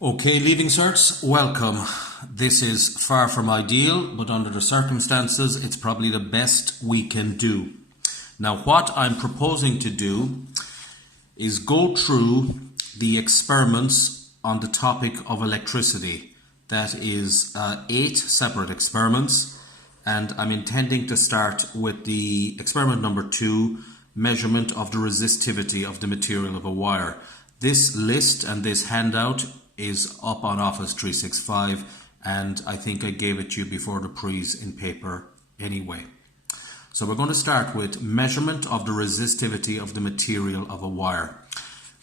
Okay, leaving certs, welcome. This is far from ideal, but under the circumstances, it's probably the best we can do. Now, what I'm proposing to do is go through the experiments on the topic of electricity. That is 8 separate experiments, and I'm intending to start with the experiment number 2, measurement of the resistivity of the material of a wire. This list and this handout is up on Office 365, and I think I gave it to you before the pre's in paper anyway. So we're going to start with measurement of the resistivity of the material of a wire.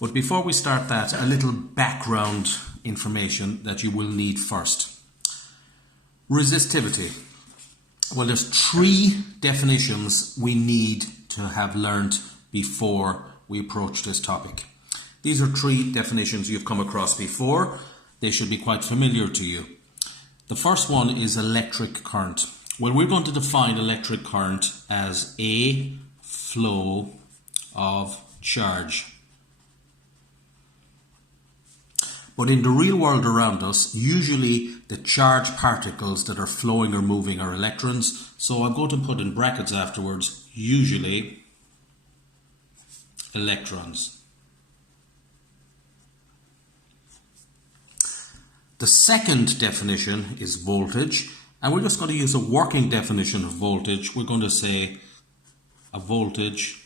But before we start that, a little background information that you will need first. Resistivity. Well, there's 3 definitions we need to have learned before we approach this topic. These are 3 definitions you've come across before. They should be quite familiar to you. The first one is electric current. Well, we're going to define electric current as a flow of charge. But in the real world around us, usually the charged particles that are flowing or moving are electrons. So I'm going to put in brackets afterwards, usually electrons. The second definition is voltage, and we're just going to use a working definition of voltage. We're going to say a voltage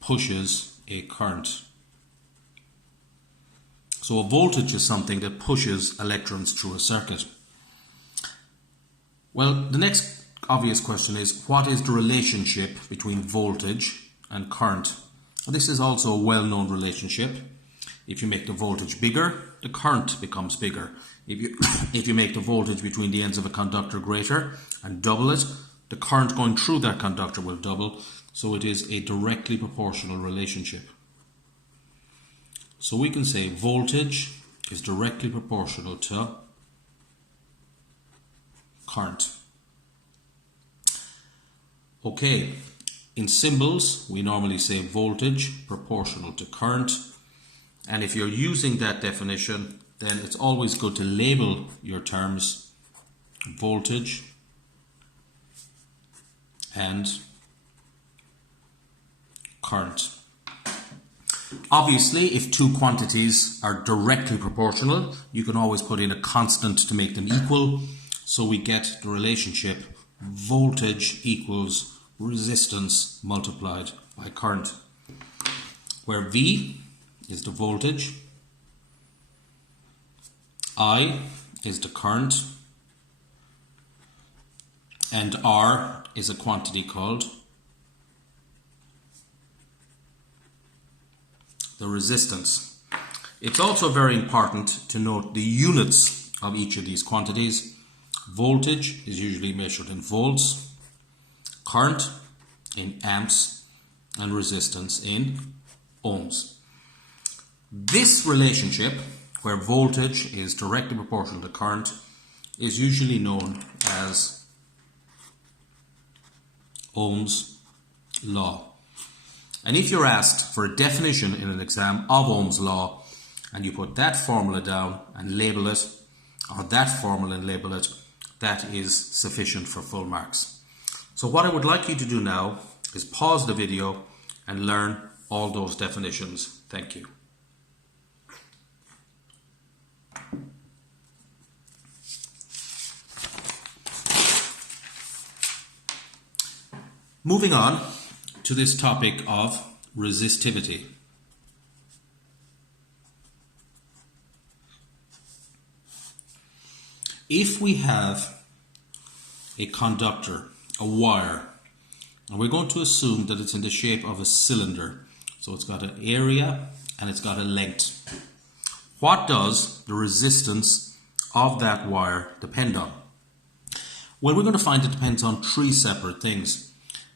pushes a current. So a voltage is something that pushes electrons through a circuit. Well, the next obvious question is, what is the relationship between voltage and current? And this is also a well-known relationship. If you make the voltage bigger, the current becomes bigger. If you make the voltage between the ends of a conductor greater and double it, the current going through that conductor will double. So it is a directly proportional relationship. So we can say voltage is directly proportional to current. Okay, in symbols, we normally say voltage proportional to current. And if you're using that definition, then it's always good to label your terms voltage and current. Obviously, if 2 quantities are directly proportional, you can always put in a constant to make them equal. So we get the relationship voltage equals resistance multiplied by current, where V is the voltage, I is the current, and R is a quantity called the resistance. It's also very important to note the units of each of these quantities. Voltage is usually measured in volts, current in amps, and resistance in ohms. This relationship, where voltage is directly proportional to current, is usually known as Ohm's law. And if you're asked for a definition in an exam of Ohm's law, and you put that formula down and label it, or that formula and label it, that is sufficient for full marks. So what I would like you to do now is pause the video and learn all those definitions. Thank you. Moving on to this topic of resistivity. If we have a conductor, a wire, and we're going to assume that it's in the shape of a cylinder, so it's got an area and it's got a length. What does the resistance of that wire depend on? Well, we're going to find it depends on 3 separate things.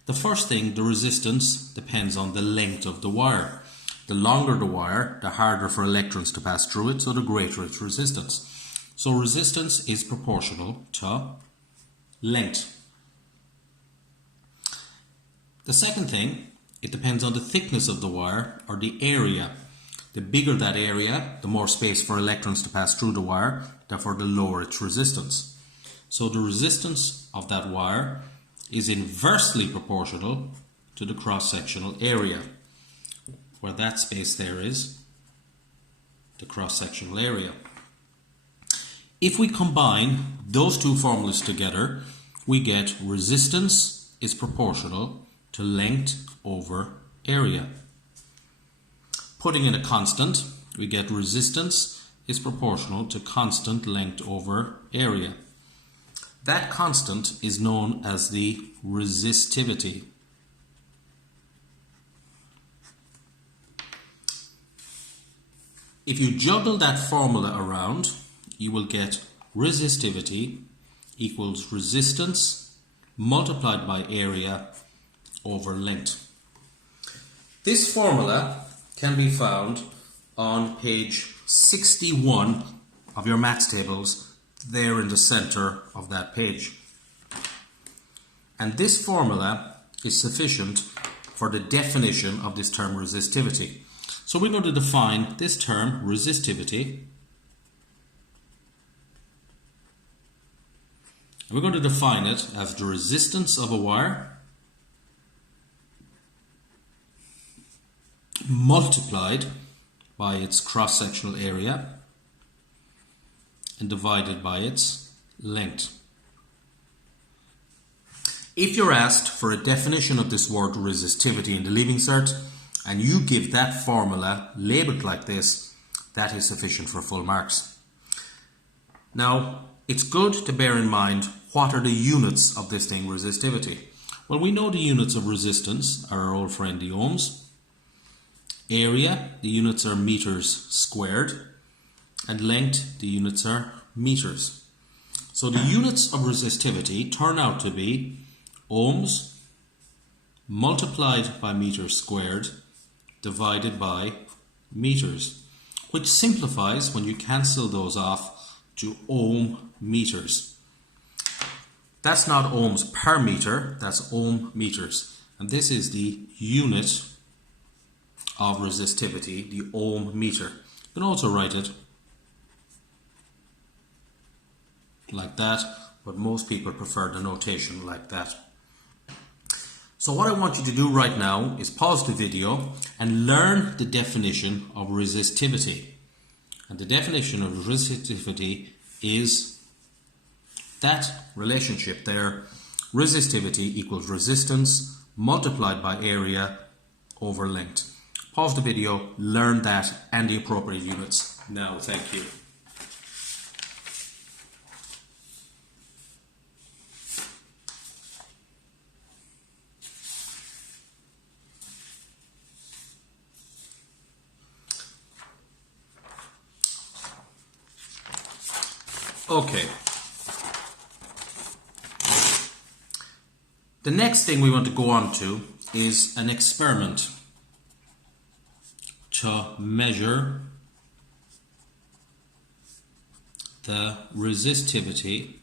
The first thing, the resistance depends on the length of the wire. The longer the wire, the harder for electrons to pass through it, so the greater its resistance. So resistance is proportional to length. The second thing, it depends on the thickness of the wire or the area. The bigger that area, the more space for electrons to pass through the wire, therefore the lower its resistance. So the resistance of that wire is inversely proportional to the cross-sectional area, where that space there is the cross-sectional area. If we combine those two formulas together, we get resistance is proportional to length over area. Putting in a constant, we get resistance is proportional to constant length over area. That constant is known as the resistivity. If you juggle that formula around, you will get resistivity equals resistance multiplied by area over length. This formula can be found on page 61 of your maths tables, there in the center of that page. And this formula is sufficient for the definition of this term resistivity. So we're going to define this term resistivity. We're going to define it as the resistance of a wire multiplied by its cross-sectional area and divided by its length. If you're asked for a definition of this word resistivity in the Leaving Cert and you give that formula labelled like this, that is sufficient for full marks. Now, it's good to bear in mind what are the units of this thing, resistivity. Well, we know the units of resistance are our old friend the ohms. Area, the units are meters squared. And length, the units are meters. So the units of resistivity turn out to be ohms multiplied by meters squared divided by meters, which simplifies when you cancel those off to ohm meters. That's not ohms per meter, that's ohm meters. And this is the unit of resistivity, the ohm meter. You can also write it like that, but most people prefer the notation like that. So what I want you to do right now is pause the video and learn the definition of resistivity. And the definition of resistivity is that relationship there, resistivity equals resistance multiplied by area over length. Pause the video, learn that and the appropriate units. Now, thank you. Okay. The next thing we want to go on to is an experiment to measure the resistivity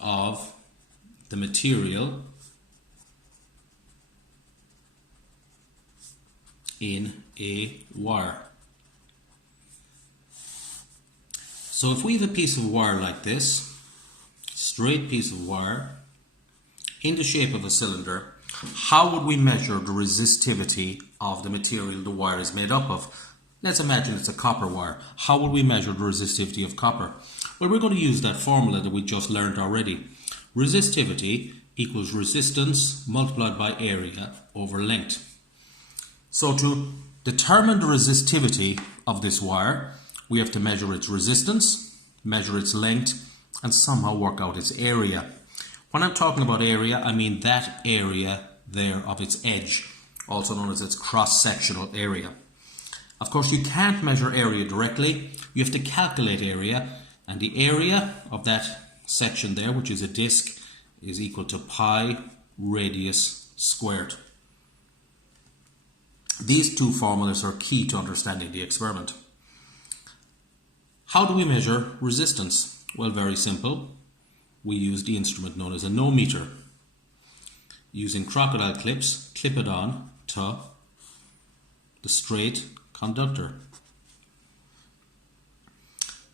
of the material in a wire. So if we have a piece of wire like this, straight piece of wire in the shape of a cylinder, how would we measure the resistivity of the material the wire is made up of? Let's imagine it's a copper wire. How would we measure the resistivity of copper? Well, we're going to use that formula that we just learned already. Resistivity equals resistance multiplied by area over length. So to determine the resistivity of this wire, we have to measure its resistance, measure its length, and somehow work out its area. When I'm talking about area, I mean that area there of its edge, also known as its cross-sectional area. Of course, you can't measure area directly. You have to calculate area, and the area of that section there, which is a disc, is equal to pi radius squared. These two formulas are key to understanding the experiment. How do we measure resistance? Well, very simple. We use the instrument known as a no meter. Using crocodile clips, clip it on to the straight conductor.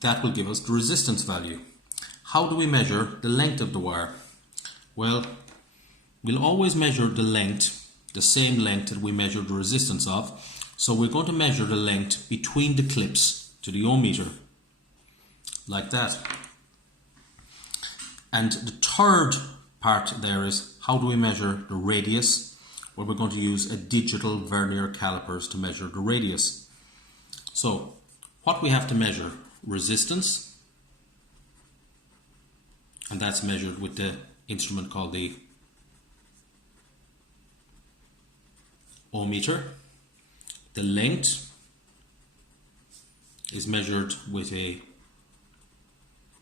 That will give us the resistance value. How do we measure the length of the wire? Well, we'll always measure the length, the same length that we measure the resistance of. So we're going to measure the length between the clips to the ohm meter, like that. And the third part there is, how do we measure the radius? Well, we're going to use a digital vernier calipers to measure the radius. So what we have to measure? Resistance, and that's measured with the instrument called the ohm meter. The length is measured with a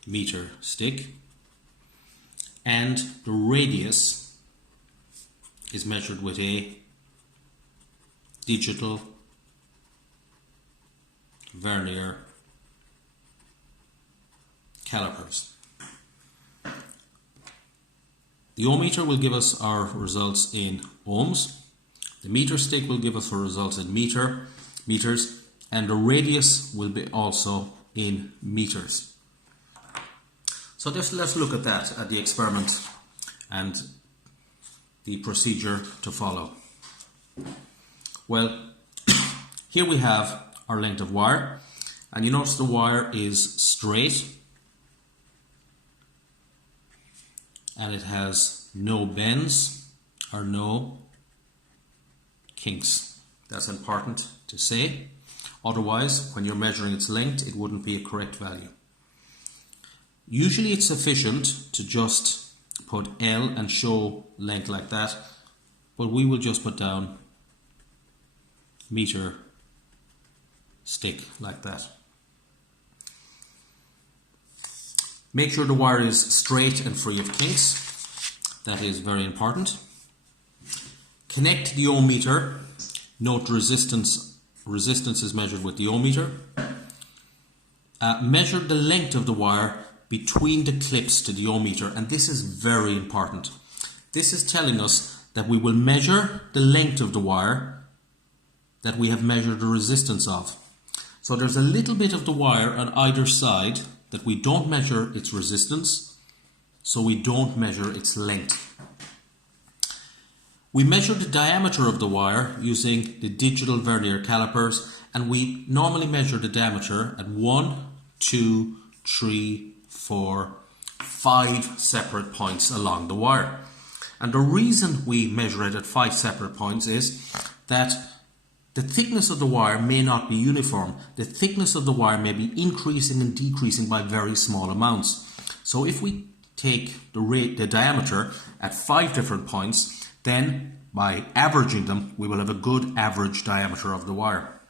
meter stick, and the radius is measured with a digital vernier calipers. The ohm meter will give us our results in ohms. The meter stick will give us our results in meters, and the radius will be also in meters. So let's look at that, at the experiment and the procedure to follow. Well, here we have our length of wire, and you notice the wire is straight and it has no bends or no kinks. That's important to say. Otherwise, when you're measuring its length, it wouldn't be a correct value. Usually it's sufficient to just put L and show length like that, but we will just put down meter stick like that. Make sure the wire is straight and free of kinks. That is very important. Connect the ohm meter. Note resistance is measured with the ohm meter. Measure the length of the wire between the clips to the ohm meter, and this is very important. This is telling us that we will measure the length of the wire that we have measured the resistance of. So there's a little bit of the wire on either side that we don't measure its resistance, so we don't measure its length. We measure the diameter of the wire using the digital vernier calipers, and we normally measure the diameter at 1, 2, 3, 4, 5 separate points along the wire. And the reason we measure it at 5 separate points is that the thickness of the wire may not be uniform. The thickness of the wire may be increasing and decreasing by very small amounts. So if we take the diameter at 5 different points, then by averaging them, we will have a good average diameter of the wire.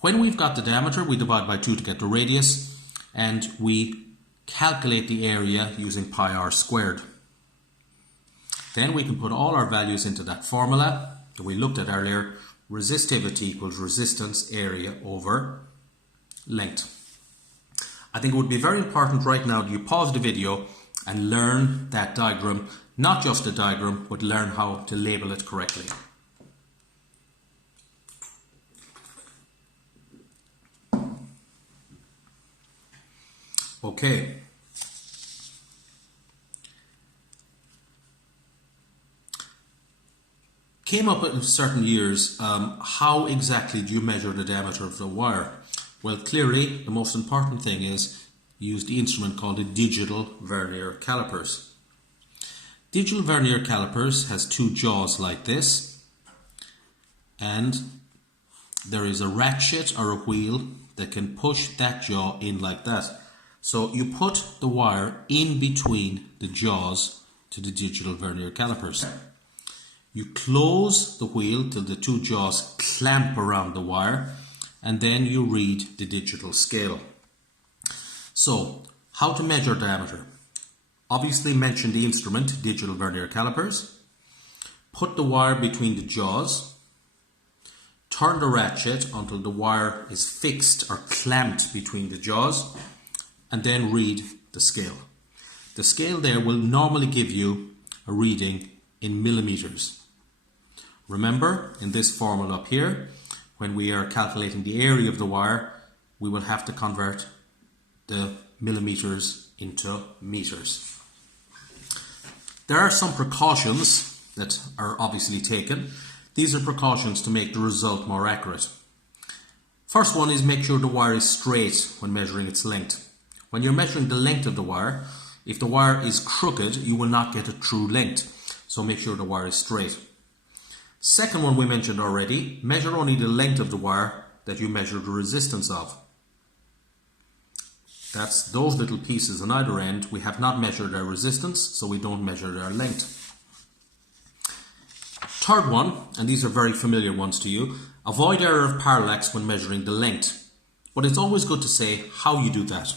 When we've got the diameter, we divide by 2 to get the radius, and we calculate the area using pi r squared. Then we can put all our values into that formula that we looked at earlier. Resistivity equals resistance area over length. I think it would be very important right now that you pause the video and learn that diagram, not just the diagram, but learn how to label it correctly. Okay. Came up in certain years, how exactly do you measure the diameter of the wire? Well, clearly the most important thing is use the instrument called the digital vernier calipers. Digital vernier calipers has 2 jaws like this, and there is a ratchet or a wheel that can push that jaw in like that. So you put the wire in between the jaws to the digital vernier calipers. You close the wheel till the 2 jaws clamp around the wire, and then you read the digital scale. So, how to measure diameter? Obviously mention the instrument, digital vernier calipers. Put the wire between the jaws. Turn the ratchet until the wire is fixed or clamped between the jaws, and then read the scale. The scale there will normally give you a reading in millimeters. Remember, in this formula up here, when we are calculating the area of the wire, we will have to convert the millimeters into meters. There are some precautions that are obviously taken. These are precautions to make the result more accurate. First one is make sure the wire is straight when measuring its length. When you're measuring the length of the wire, if the wire is crooked, you will not get a true length. So make sure the wire is straight. Second one we mentioned already, measure only the length of the wire that you measure the resistance of. That's those little pieces on either end. We have not measured their resistance, so we don't measure their length. Third one, and these are very familiar ones to you, avoid error of parallax when measuring the length. But it's always good to say how you do that.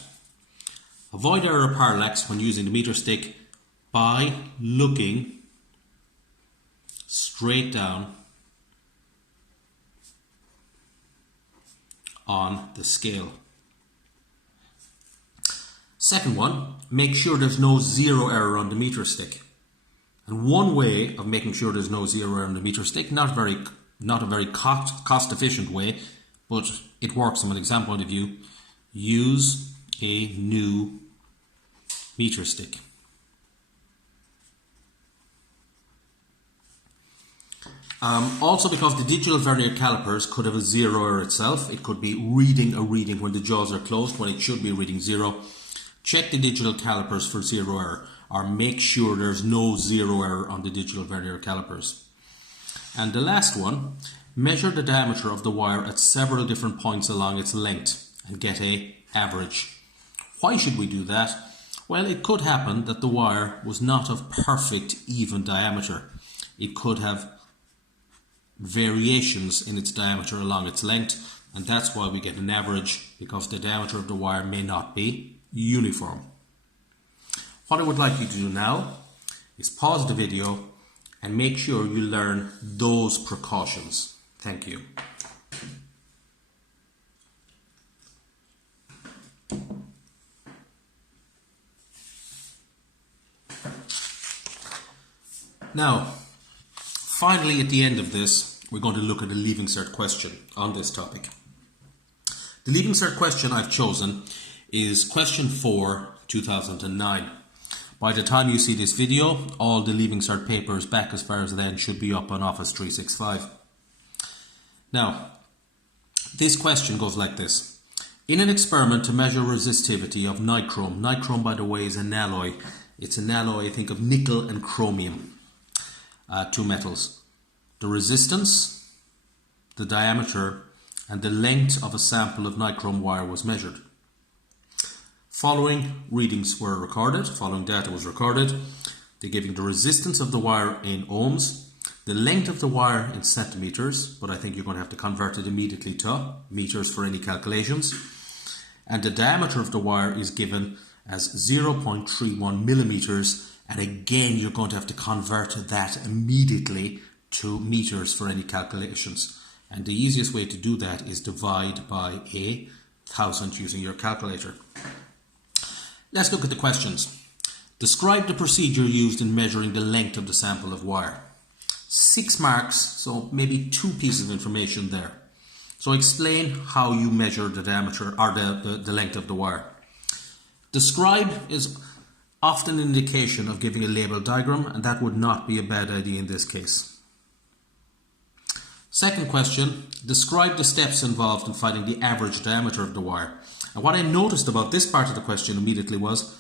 Avoid error of parallax when using the meter stick by looking straight down on the scale. Second one, make sure there's no zero error on the meter stick. And one way of making sure there's no zero error on the meter stick, not a very cost efficient way, but it works from an exam point of view, use a new meter stick. Also, because the digital vernier calipers could have a zero error itself, it could be reading a reading when the jaws are closed when it should be reading zero. Check the digital calipers for zero error, or make sure there's no zero error on the digital vernier calipers. And the last one, measure the diameter of the wire at several different points along its length and get an average. Why should we do that? Well, it could happen that the wire was not of perfect even diameter. It could have variations in its diameter along its length, and that's why we get an average, because the diameter of the wire may not be uniform. What I would like you to do now is pause the video and make sure you learn those precautions. Thank you. Now, finally at the end of this, we're going to look at a Leaving Cert question on this topic. The Leaving Cert question I've chosen is question 4, 2009. By the time you see this video, all the Leaving Cert papers back as far as then should be up on Office 365. Now, this question goes like this. In an experiment to measure resistivity of nichrome, nichrome by the way is an alloy. It's an alloy, I think, of nickel and chromium, two metals. The resistance, the diameter, and the length of a sample of nichrome wire was measured. Following readings were recorded, following data was recorded. They're giving the resistance of the wire in ohms, the length of the wire in centimeters, but I think you're going to have to convert it immediately to meters for any calculations. And the diameter of the wire is given as 0.31 millimeters, and again you're going to have to convert that immediately to meters for any calculations. And the easiest way to do that is divide by 1,000 using your calculator. Let's look at the questions. Describe the procedure used in measuring the length of the sample of wire. 6 marks, so maybe 2 pieces of information there. So explain how you measure the diameter or the length of the wire. Describe is often an indication of giving a label diagram, and that would not be a bad idea in this case. Second question, describe the steps involved in finding the average diameter of the wire. And what I noticed about this part of the question immediately was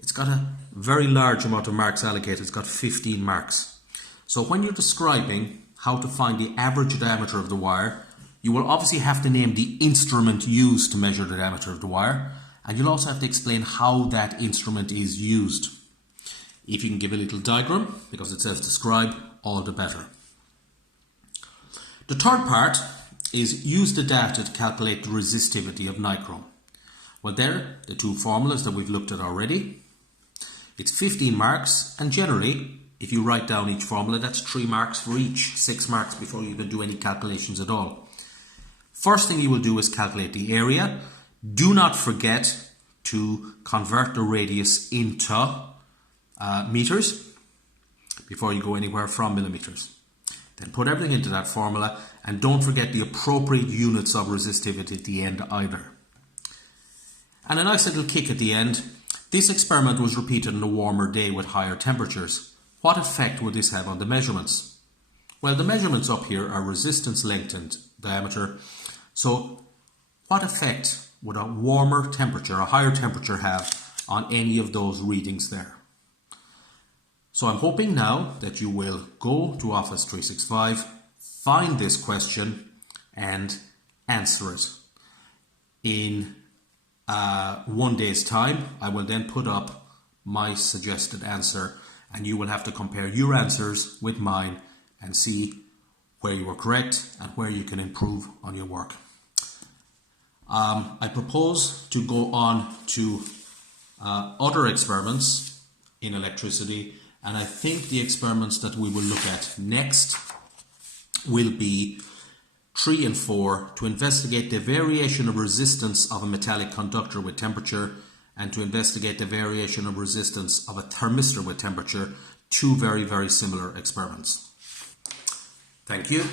it's got a very large amount of marks allocated. It's got 15 marks. So when you're describing how to find the average diameter of the wire, you will obviously have to name the instrument used to measure the diameter of the wire, and you'll also have to explain how that instrument is used. If you can give a little diagram, because it says describe, all the better. The third part is use the data to calculate the resistivity of nichrome. Well, there, the 2 formulas that we've looked at already. It's 15 marks, and generally, if you write down each formula, that's 3 marks for each, 6 marks before you even do any calculations at all. First thing you will do is calculate the area. Do not forget to convert the radius into meters before you go anywhere from millimeters. Then put everything into that formula, and don't forget the appropriate units of resistivity at the end either. And a nice little kick at the end. This experiment was repeated on a warmer day with higher temperatures. What effect would this have on the measurements? Well, the measurements up here are resistance, length and diameter. So what effect would a warmer temperature, a higher temperature have on any of those readings there? So I'm hoping now that you will go to Office 365, find this question and answer it. In 1 day's time, I will then put up my suggested answer, and you will have to compare your answers with mine and see where you were correct and where you can improve on your work. I propose to go on to other experiments in electricity, and I think the experiments that we will look at next will be 3 and 4, to investigate the variation of resistance of a metallic conductor with temperature, and to investigate the variation of resistance of a thermistor with temperature. 2 very, very similar experiments. Thank you.